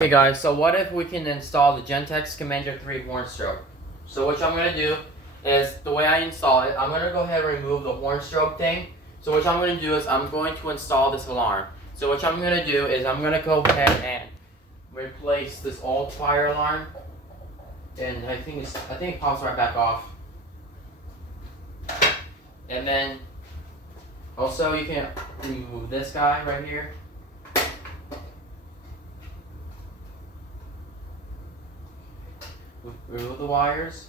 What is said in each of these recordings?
Hey guys, so what if we can install the Gentex Commander 3 horn strobe? So what I'm going to do is, the way I install it, I'm going to go ahead and remove the horn strobe thing. So what I'm going to do is I'm going to install this alarm. So what I'm going to do is I'm going to go ahead and replace this old fire alarm. And I think it pops right back off. And then also you can remove this guy right here. Remove the wires.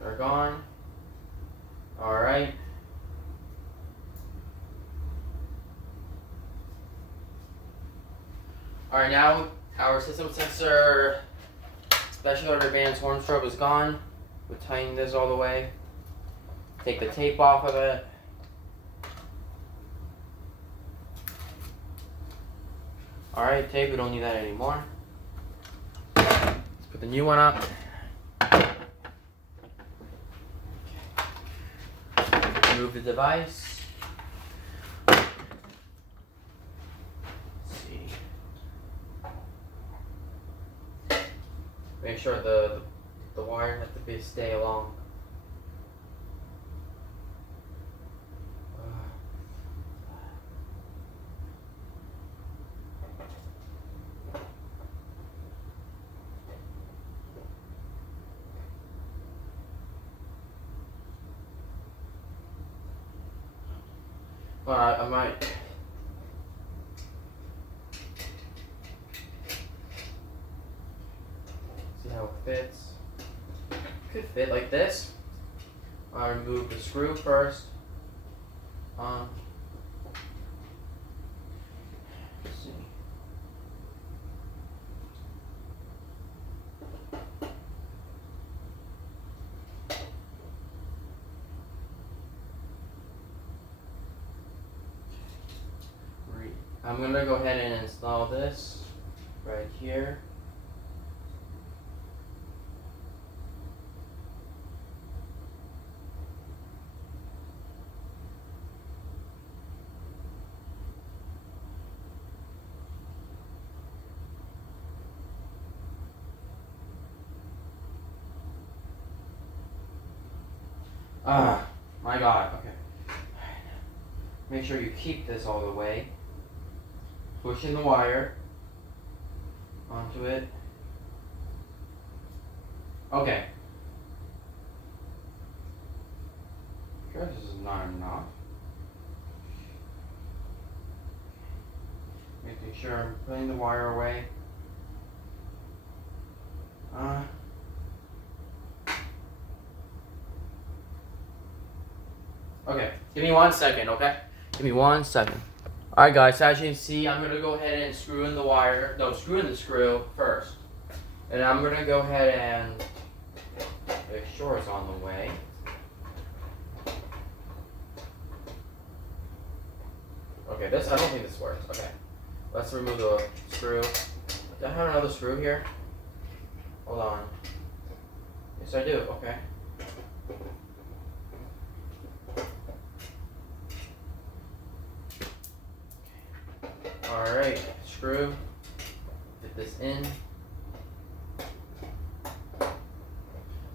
They're gone. Alright. Alright, now our system sensor special order band's horn strobe is gone. We'll tighten this all the way. Take the tape off of it. Alright, tape, we don't need that anymore. Let's put the new one up. Remove the device. Let's see. Make sure the wire has to stay along. Alright, I might. See how it fits. Could fit like this. I'll remove the screw first. Let's see. I'm gonna go ahead and install this right here. My God, okay. Make sure you keep this all the way. Pushing the wire onto it. Okay. Sure, this is not enough. Making sure I'm putting the wire away. Okay, give me 1 second, okay? Give me 1 second. Alright guys, so as you can see, I'm going to go ahead and screw in the wire, screw in the screw first. And I'm going to go ahead and make sure it's on the way. Okay, I don't think this works. Okay, let's remove the screw. Do I have another screw here? Hold on. Yes, I do, okay. Alright, screw, fit this in.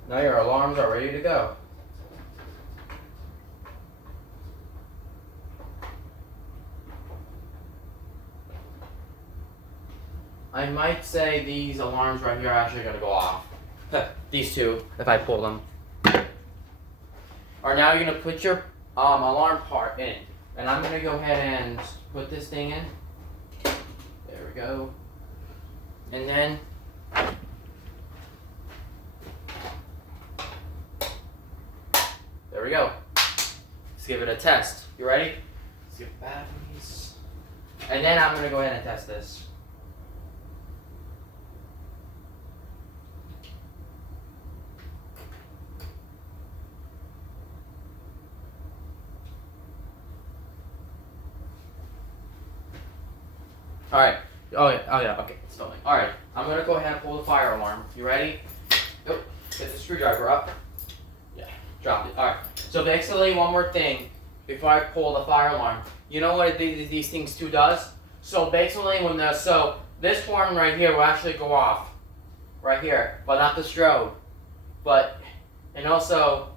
Now your alarms are ready to go. I might say these alarms right here are actually going to go off. These two, if I pull them. Alright, now you're going to put your alarm part in. And I'm going to go ahead and put this thing in. There we go. And then there we go. Let's give it a test. You ready? Let's get batteries. And then I'm gonna go ahead and test this. Alright. Oh yeah, okay, it's filming. Alright, I'm gonna go ahead and pull the fire alarm. You ready? Nope. Get the screwdriver up. Yeah, dropped it. Alright. So basically, one more thing before I pull the fire alarm. You know what these things too does? So basically, this horn right here will actually go off, right here, but not the strobe. And also,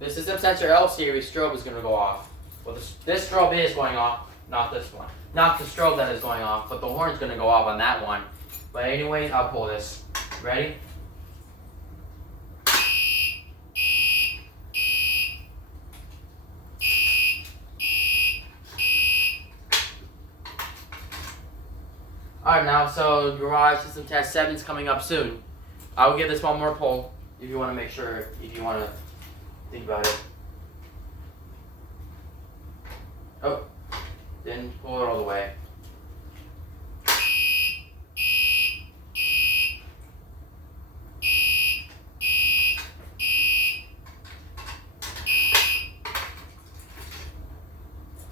the system sensor L series strobe is going to go off. Well, this strobe is going off, not this one. Not the strobe that is going off, but the horn's going to go off on that one. But anyways, I'll pull this. Ready? Alright, now, so garage system test 7 is coming up soon. I will give this one more pull if you want to make sure, if you want to think about it. Oh, didn't pull it all the way.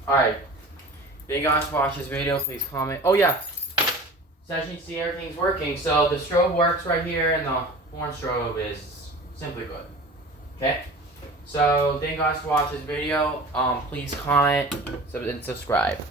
Alright, if you guys watch this video, please comment. Oh yeah, so as you can see, everything's working. So the strobe works right here, and the horn strobe is simply good. Okay? So thank you guys for watching this video. Please comment and subscribe.